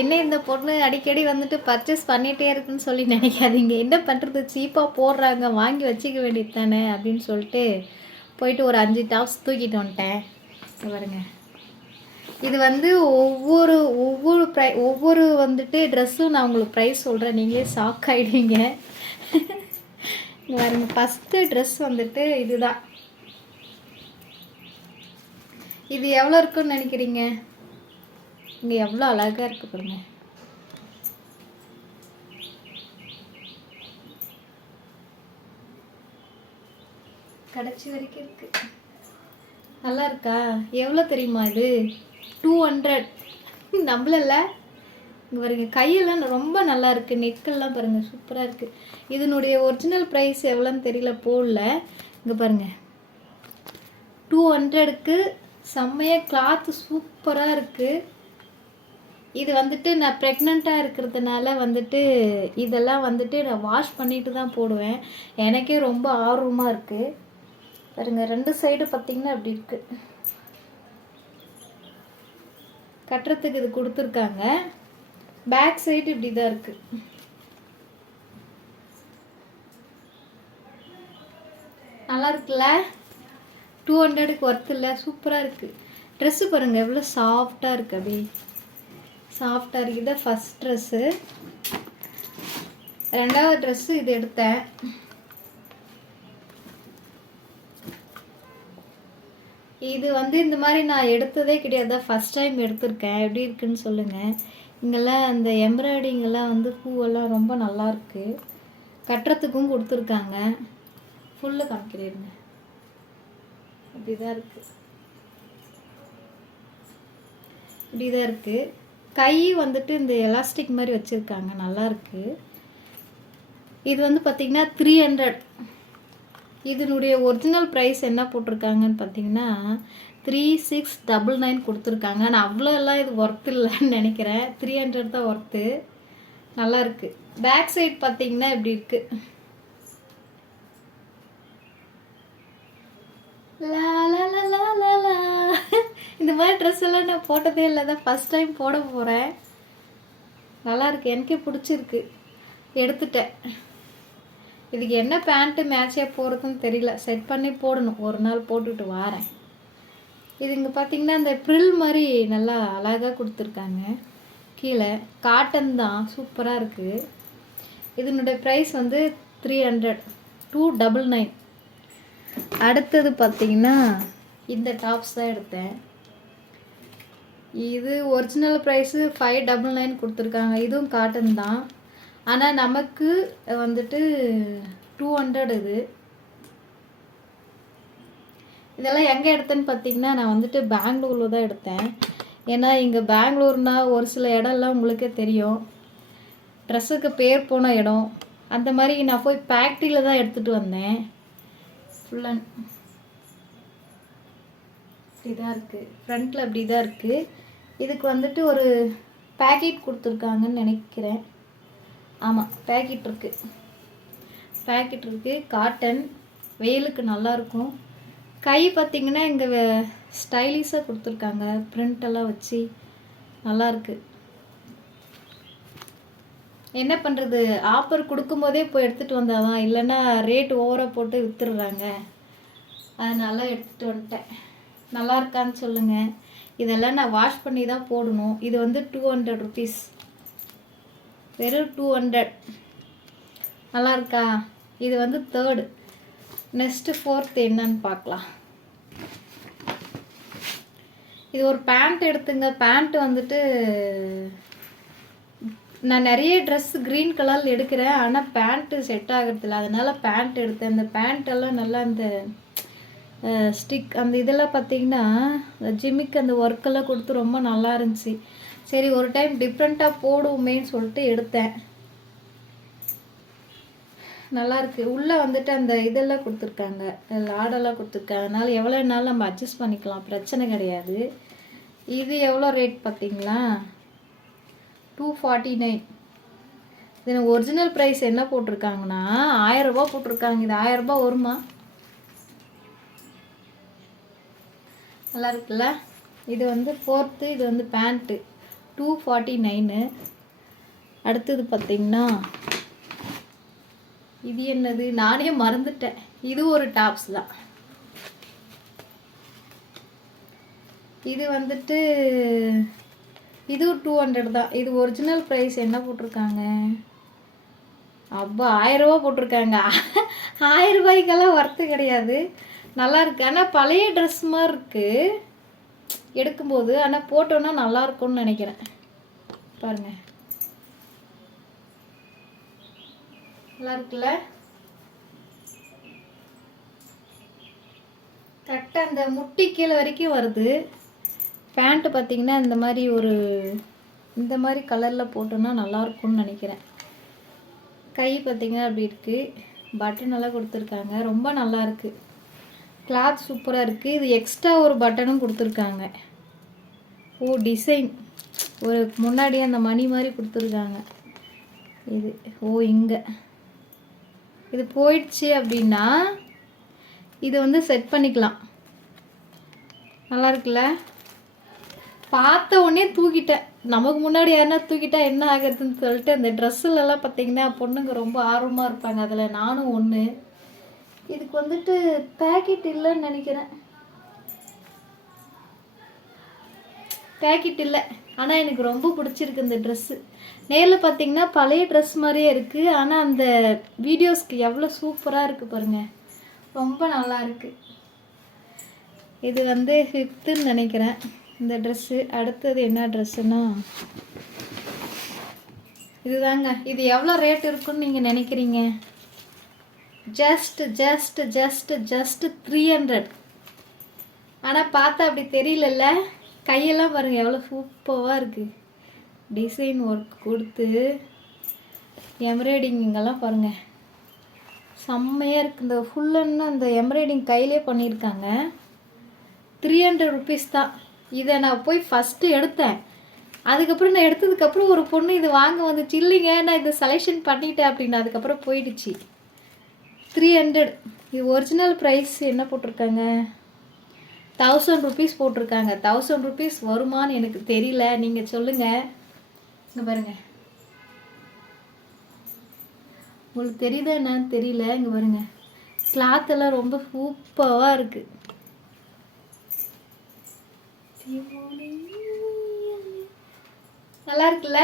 என்ன இந்த பொண்ணு அடிக்கடி வந்துட்டு பர்ச்சேஸ் பண்ணிகிட்டே இருக்குன்னு சொல்லி நினைக்காதீங்க. என்ன பண்ணுறது சீப்பாக போடுறாங்க. வாங்கி வச்சுக்க வேண்டியது தானே அப்படின்னு சொல்லிட்டு போயிட்டு ஒரு அஞ்சு டாப்ஸ் தூக்கிட்டு வந்துட்டேன். பாருங்க. இது வந்து ஒவ்வொரு ஒவ்வொரு ப்ரை ஒவ்வொரு வந்துட்டு ட்ரெஸ்ஸும் நான் உங்களுக்கு ப்ரைஸ் சொல்கிறேன் நீங்களே ஷாக் ஆகிடுவீங்க பாருங்க. ஃபஸ்ட்டு ட்ரெஸ் வந்துட்டு இதுதான். இது எவ்வளோ இருக்குன்னு நினைக்கிறீங்க? இங்கே எவ்வளோ அழகாக இருக்கு பாருங்க. கடைசி வரைக்கும் இருக்கு. நல்லா இருக்கா? எவ்வளோ தெரியுமா இது? டூ ஹண்ட்ரட் நம்மளல இங்கே பாருங்க கையெல்லாம் ரொம்ப நல்லா இருக்கு. நெக்கெல்லாம் பாருங்க சூப்பராக இருக்கு. இதனுடைய ஒரிஜினல் ப்ரைஸ் எவ்வளோன்னு தெரியல போடல. இங்கே பாருங்க. டூ ஹண்ட்ரடுக்கு செம்மையாக கிளாத்து சூப்பராக இருக்குது இது வந்துட்டு நான் ப்ரெக்னெண்ட்டாக இருக்கிறதுனால வந்துட்டு இதெல்லாம் வந்துட்டு நான் வாஷ் பண்ணிட்டு தான் போடுவேன். எனக்கே ரொம்ப ஆர்வமாக இருக்குது பாருங்கள் ரெண்டு சைடு பார்த்திங்கன்னா அப்படி இருக்குது கட்டுறதுக்கு இது கொடுத்துருக்காங்க. பேக் சைடு இப்படி தான் இருக்குது நல்லா இருக்குல்ல? டூ ஹண்ட்ரடுக்கு ஒர்த் இல்லை. சூப்பராக இருக்குது ட்ரெஸ்ஸு பாருங்கள் எவ்வளோ சாஃப்டாக இருக்குது அப்படி சாஃப்டாக இருக்குது. ஃபஸ்ட் ட்ரெஸ்ஸு ரெண்டாவது ட்ரெஸ்ஸு இது எடுத்தேன். இது வந்து இந்த மாதிரி நான் எடுத்ததே கிடையாது. ஃபஸ்ட் டைம் எடுத்திருக்கேன். எப்படி இருக்குன்னு சொல்லுங்கள் இங்கெல்லாம் அந்த எம்ப்ராய்டிங்கெல்லாம் வந்து பூவெல்லாம் ரொம்ப நல்லாயிருக்கு கட்டுறதுக்கும் கொடுத்துருக்காங்க. ஃபுல்லு காமிக்கிறேருங்க இருக்குது இப்படி இப்படிதான் இருக்குது கை வந்துட்டு இந்த எலாஸ்டிக் மாதிரி வச்சுருக்காங்க நல்லாயிருக்கு இது வந்து பார்த்தீங்கன்னா த்ரீ ஹண்ட்ரட் இதனுடைய ஒரிஜினல் ப்ரைஸ் என்ன போட்டிருக்காங்கன்னு பார்த்தீங்கன்னா த்ரீ சிக்ஸ் டபுள் நைன் கொடுத்துருக்காங்க. நான் அவ்வளோ எல்லாம் இது ஒர்த் இல்லைன்னு நினைக்கிறேன். த்ரீ ஹண்ட்ரட் தான் ஒர்த்து நல்லா இருக்குது பேக் சைட் பார்த்தீங்கன்னா இப்படி இருக்குது லா, லா, லா, லா, லா, லா. இந்த மாதிரி ட்ரெஸ் எல்லாம் நான் போட்டதே இல்லை. தான் ஃபஸ்ட் டைம் போட போகிறேன் நல்லாயிருக்கு எனக்கே பிடிச்சிருக்கு. எடுத்துட்டேன். இதுக்கு என்ன பேண்ட்டு மேட்சாக போகிறதுன்னு தெரியல. செட் பண்ணி போடணும். ஒரு நாள் போட்டுட்டு வாரேன். இது இங்கே பார்த்தீங்கன்னா அந்த ப்ரில் மாதிரி நல்லா அழகாக கொடுத்துருக்காங்க. கீழே காட்டன் தான். சூப்பராக இருக்குது இதனுடைய ப்ரைஸ் வந்து three hundred two double nine அடுத்தது பார்த்தீங்கன்னா இந்த டாப்ஸ் தான் எடுத்தேன். இது original price five double nine கொடுத்துருக்காங்க. இதுவும் காட்டன் தான். ஆனால் நமக்கு வந்துட்டு டூ ஹண்ட்ரட் இது. இதெல்லாம் எங்கே எடுத்தேன்னு பார்த்தீங்கன்னா நான் வந்துட்டு பெங்களூரில் தான் எடுத்தேன். ஏன்னா இங்கே பெங்களூர்னால் ஒரு சில இடம்லாம் உங்களுக்கே தெரியும். ட்ரெஸ்ஸுக்கு பேர் போன இடம். அந்த மாதிரி நான் போய் ஃபேக்ட்ரியில் தான் எடுத்துகிட்டு வந்தேன். ஃபுல் அண்ட் இப்படி தான் இருக்குது ஃப்ரண்ட்டில் அப்படி தான் இருக்குது இதுக்கு வந்துட்டு ஒரு பேக்கெட் கொடுத்துருக்காங்கன்னு நினைக்கிறேன். ஆமாம் பேக்கெட் இருக்குது பேக்கெட் இருக்குது காட்டன் வெயிலுக்கு நல்லாயிருக்கும் கை பார்த்திங்கன்னா இங்கே ஸ்டைலிஷாக கொடுத்துருக்காங்க. ப்ரிண்டெல்லாம் வச்சு நல்லாயிருக்கு என்ன பண்ணுறது ஆஃபர் கொடுக்கும்போதே போய் எடுத்துகிட்டு வந்தாதான். இல்லைன்னா ரேட் ஓவராக போட்டு விற்றுடுறாங்க அதனால் எடுத்துகிட்டு வந்துட்டேன். நல்லா இருக்கான்னு சொல்லுங்கள் இதெல்லாம் நான் வாஷ் பண்ணி தான் போடணும். இது வந்து டூ ஹண்ட்ரட் ருபீஸ் வெறும் டூ ஹண்ட்ரட் நல்லா இருக்கா? இது வந்து தேர்டு நெக்ஸ்ட்டு ஃபோர்த் என்னன்னு பார்க்கலாம். இது ஒரு பேண்ட் எடுத்துங்க. பேண்ட் வந்துட்டு நான் நிறைய ட்ரெஸ் க்ரீன் கலரில் எடுக்கிறேன். ஆனால் பேண்ட்டு செட் ஆகிறதில்ல. அதனால பேண்ட் எடுத்தேன். அந்த பேண்ட் எல்லாம் நல்லா அந்த ஸ்டிக் அந்த இதெல்லாம் பார்த்தீங்கன்னா ஜிம்மிக்கு அந்த ஒர்க்கெல்லாம் கொடுத்து ரொம்ப நல்லா இருந்துச்சு. சரி ஒரு டைம் டிஃப்ரெண்ட்டாக போடுவோமேன்னு சொல்லிட்டு எடுத்தேன். நல்லா உள்ளே வந்துட்டு அந்த இதெல்லாம் கொடுத்துருக்காங்க. லாடெல்லாம் கொடுத்துருக்காங்க. அதனால் எவ்வளோ நாள் நம்ம அட்ஜஸ்ட் பண்ணிக்கலாம். பிரச்சனை கிடையாது. இது எவ்வளோ ரேட் பார்த்தீங்களா டூ ஃபார்ட்டி நைன் இது ஒரிஜினல் ப்ரைஸ் என்ன போட்டிருக்காங்கன்னா ஆயிரம் போட்டிருக்காங்க. இது ஆயிரம் ரூபாய் வருமா? நல்லா இருக்குல்ல? இது வந்து ஃபோர்த்து இது வந்து பேண்ட்டு டூ ஃபார்ட்டி நைனு அடுத்தது பார்த்தீங்கன்னா இது என்னது? நானே மறந்துட்டேன். இது ஒரு டாப்ஸ் தான். இது வந்துட்டு இது டூ ஹண்ட்ரட் தான். இது ஒரிஜினல் ப்ரைஸ் என்ன போட்டிருக்காங்க? அப்பா ஆயிரம் ரூபா போட்டிருக்காங்க. ஆயிரம் ரூபாய்க்கெல்லாம் ஒர்த்து கிடையாது. நல்லா இருக்கு ஆனால் பழைய ட்ரெஸ் மாதிரி இருக்கு எடுக்கும்போது ஆனால் போட்டோன்னா நல்லா இருக்கும்னு நினைக்கிறேன். பாருங்க. நல்லா இருக்குல்ல கரெக்டாக அந்த முட்டி கீழே வரைக்கும் வருது. பேண்ட்டு பார்த்தீங்கன்னா இந்த மாதிரி ஒரு இந்த மாதிரி கலரில் போட்டோன்னா நல்லா இருக்கும்னு நினைக்கிறேன். கை பார்த்தீங்கன்னா அப்படி இருக்குது பட்டன் எல்லாம் கொடுத்துருக்காங்க. ரொம்ப நல்லா இருக்குது கிளாத் சூப்பராக இருக்குது இது எக்ஸ்ட்ரா ஒரு பட்டனும் கொடுத்துருக்காங்க. ஓ டிசைன் ஒரு முன்னாடியே அந்த மணி மாதிரி கொடுத்துருக்காங்க. இது ஓ இங்கே. இது போயிடுச்சு அப்படின்னா இது வந்து செட் பண்ணிக்கலாம். நல்லா இருக்குல்ல? பார்த்த உடனே தூக்கிட்டேன். நமக்கு முன்னாடி யாருன்னா தூக்கிட்டா என்ன ஆகுறதுன்னு சொல்லிட்டு அந்த ட்ரெஸ்ஸுலலாம் பார்த்தீங்கன்னா பொண்ணுங்க ரொம்ப ஆர்வமாக இருப்பாங்க. அதில் நானும் ஒன்று இதுக்கு வந்துட்டு பேக்கெட் இல்லைன்னு நினைக்கிறேன். பேக்கெட் இல்லை. ஆனால் எனக்கு ரொம்ப பிடிச்சிருக்கு இந்த ட்ரெஸ்ஸு நேரில் பார்த்தீங்கன்னா பழைய ட்ரெஸ் மாதிரியே இருக்குது ஆனால் அந்த வீடியோஸ்க்கு எவ்வளோ சூப்பராக இருக்குது பாருங்கள் ரொம்ப நல்லா இருக்குது இது வந்து ஃபிஃப்த்துன்னு நினைக்கிறேன் இந்த ட்ரெஸ்ஸு அடுத்தது என்ன ட்ரெஸ்ஸுன்னா இதுதாங்க. இது எவ்வளோ ரேட் இருக்குன்னு நீங்கள் நினைக்கிறீங்க? Just just just just three hundred ஆனால் பார்த்தா அப்படி தெரியலல்ல? கையெல்லாம் பாருங்கள் எவ்வளோ சூப்பராக இருக்குது டிசைன் ஒர்க் கொடுத்து எம்ப்ராய்டிங் இங்கெல்லாம் பாருங்கள் செம்மையாக இருக்குது இந்த ஃபுல்லுன்னு அந்த எம்ப்ராய்டிங் கையிலே பண்ணியிருக்காங்க. த்ரீ ஹண்ட்ரட் ருபீஸ் தான். இதை நான் போய் ஃபஸ்ட்டு எடுத்தேன். அதுக்கப்புறம் நான் எடுத்ததுக்கப்புறம் ஒரு பொண்ணு இது வாங்க வந்துச்சு. இல்லைங்க நான் இதை செலெக்ஷன் பண்ணிட்டேன் அப்படின்னு. அதுக்கப்புறம் போயிடுச்சு. த்ரீ ஹண்ட்ரட் இது ஒரிஜினல் ப்ரைஸ் என்ன போட்டிருக்காங்க? தௌசண்ட் ருபீஸ் போட்டிருக்காங்க. தௌசண்ட் ருபீஸ் வருமான்னு எனக்கு தெரியல. நீங்கள் சொல்லுங்கள் இங்கே பாருங்க. உங்களுக்கு தெரியுதா என்னன்னு தெரியல. இங்கே பாருங்க. கிளாத் எல்லாம் ரொம்ப சூப்பராக இருக்குது நல்லா இருக்குல்ல?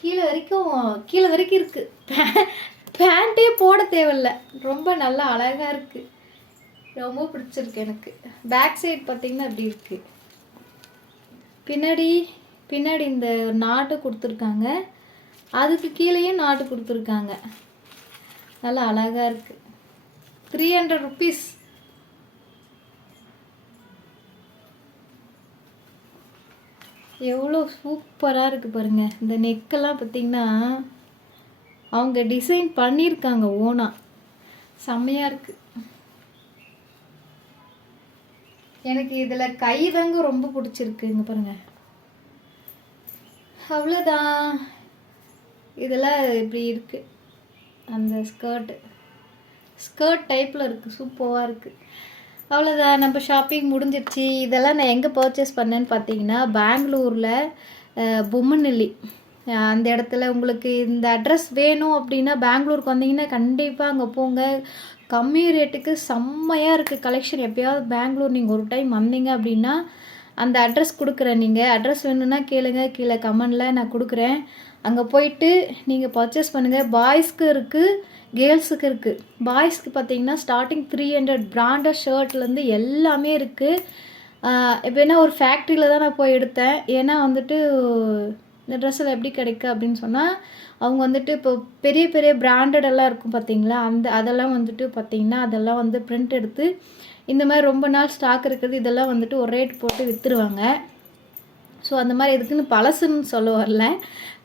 கீழே வரைக்கும் கீழே வரைக்கும் இருக்கு. பேண்ட்டே போட தேவையில்ல. ரொம்ப நல்லா அழகாக இருக்குது ரொம்ப பிடிச்சிருக்கு எனக்கு. பேக் சைட் பார்த்திங்கன்னா அப்படி இருக்குது பின்னாடி பின்னாடி இந்த நாட்டு கொடுத்துருக்காங்க. அதுக்கு கீழேயும் நாட்டு கொடுத்துருக்காங்க. நல்லா அழகாக இருக்குது த்ரீ ஹண்ட்ரட் ருபீஸ் எவ்வளோ சூப்பராக இருக்குது பாருங்கள் இந்த நெக்கெல்லாம் பார்த்திங்கன்னா அவங்க டிசைன் பண்ணியிருக்காங்க ஓனா. செம்மையாக இருக்குது எனக்கு இதில் கை தாங்க ரொம்ப பிடிச்சிருக்கு இங்கே பாருங்கள் அவ்வளோதான் இதெல்லாம் இப்படி இருக்குது அந்த ஸ்கர்ட்டு ஸ்கர்ட் டைப்பில் இருக்குது சூப்பராக இருக்குது அவ்வளோதான் நம்ம ஷாப்பிங் முடிஞ்சிருச்சு. இதெல்லாம் நான் எங்கே பர்ச்சேஸ் பண்ணேன்னு பார்த்தீங்கன்னா பெங்களூரில் பொம்மநெல்லி. அந்த இடத்துல உங்களுக்கு இந்த அட்ரஸ் வேணும் அப்படின்னா பெங்களூருக்கு வந்தீங்கன்னா கண்டிப்பாக அங்கே போங்க. கம்மி ரேட்டுக்கு செம்மையாக இருக்குது கலெக்ஷன் எப்பயாவது பெங்களூர் நீங்கள் ஒரு டைம் வந்தீங்க அப்படின்னா அந்த அட்ரஸ் கொடுக்குறேன் நீங்கள் அட்ரஸ் வேணும்னா கேளுங்க. கீழே கமெண்டில் நான் கொடுக்குறேன். அங்கே போயிட்டு நீங்கள் பர்ச்சேஸ் பண்ணுங்கள் பாய்ஸ்க்கு இருக்குது கேர்ள்ஸுக்கு இருக்குது பாய்ஸ்க்கு பார்த்தீங்கன்னா ஸ்டார்டிங் த்ரீ ஹண்ட்ரட் பிராண்டட் ஷர்ட்லேருந்து எல்லாமே இருக்குது இப்போ என்ன ஒரு ஃபேக்ட்ரியில் தான் நான் போய் எடுத்தேன். ஏன்னா வந்துட்டு இந்த ட்ரெஸ்ஸில் எப்படி கிடைக்கு அப்படின்னு சொன்னால் அவங்க வந்துட்டு இப்போ பெரிய பெரிய பிராண்டடெல்லாம் இருக்கும் பார்த்தீங்களா அந்த அதெல்லாம் வந்துட்டு பார்த்தீங்கன்னா அதெல்லாம் வந்து பிரிண்ட் எடுத்து இந்த மாதிரி ரொம்ப நாள் ஸ்டாக் இருக்கிறது இதெல்லாம் வந்துட்டு ஒரு ரேட் போட்டு விற்றுருவாங்க ஸோ அந்த மாதிரி எதுக்குன்னு பழசுன்னு சொல்ல வரல.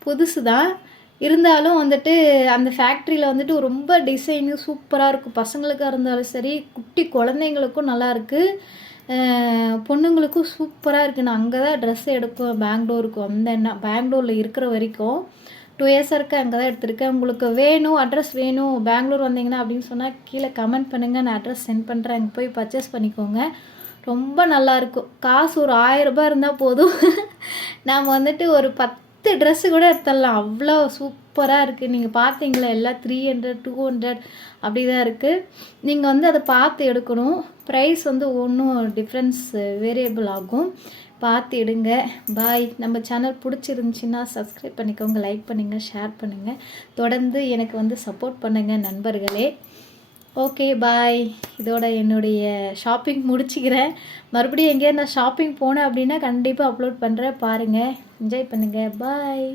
புதுசு தான் இருந்தாலும் வந்துட்டு அந்த ஃபேக்ட்ரியில் வந்துட்டு ரொம்ப டிசைனு சூப்பராக இருக்கும். பசங்களுக்காக இருந்தாலும் சரி குட்டி குழந்தைங்களுக்கும் நல்லாயிருக்கு பொண்ணுங்களுக்கும் சூப்பராக இருக்குது நான் அங்கே தான் ட்ரெஸ் எடுப்போம் பெங்களூருக்கு வந்தேன்னா பெங்களூரில் இருக்கிற வரைக்கும் டூ இயர்ஸாக இருக்க அங்கே தான் எடுத்திருக்கேன். உங்களுக்கு வேணும் அட்ரஸ் வேணும் பெங்களூர் வந்தீங்கன்னா அப்படின்னு சொன்னால் கீழே கமெண்ட் பண்ணுங்கள் நான் அட்ரஸ் சென்ட் பண்ணுறேன் அங்கே போய் பர்ச்சேஸ் பண்ணிக்கோங்க. ரொம்ப நல்லா இருக்கும். காசு ஒரு ஆயிரம் இருந்தால் போதும். நாம் வந்துட்டு ஒரு பத்து ட்ரெஸ்ஸு கூட எடுத்துடலாம். அவ்வளோ சூப்பராக இருக்குது நீங்கள் பார்த்தீங்களா? எல்லாம் த்ரீ ஹண்ட்ரட் டூ ஹண்ட்ரட் அப்படி தான் இருக்குது நீங்கள் வந்து அதை பார்த்து எடுக்கணும். ப்ரைஸ் வந்து ஒன்றும் டிஃப்ரென்ஸ் வேரியபிள் ஆகும். பார்த்து எடுங்க. பாய் நம்ம சேனல் பிடிச்சிருந்துச்சின்னா சப்ஸ்கிரைப் பண்ணிக்கோங்க லைக் பண்ணுங்கள் ஷேர் பண்ணுங்கள் தொடர்ந்து எனக்கு வந்து சப்போர்ட் பண்ணுங்கள் நண்பர்களே. ஓகே பாய் இதோட என்னுடைய ஷாப்பிங் முடிச்சுக்கிறேன். மறுபடியும் எங்கேயா நான் ஷாப்பிங் போனேன் அப்படின்னா கண்டிப்பாக அப்லோட் பண்ணுறேன் பாருங்கள் என்ஜாய் பண்ணுங்கள் பாய்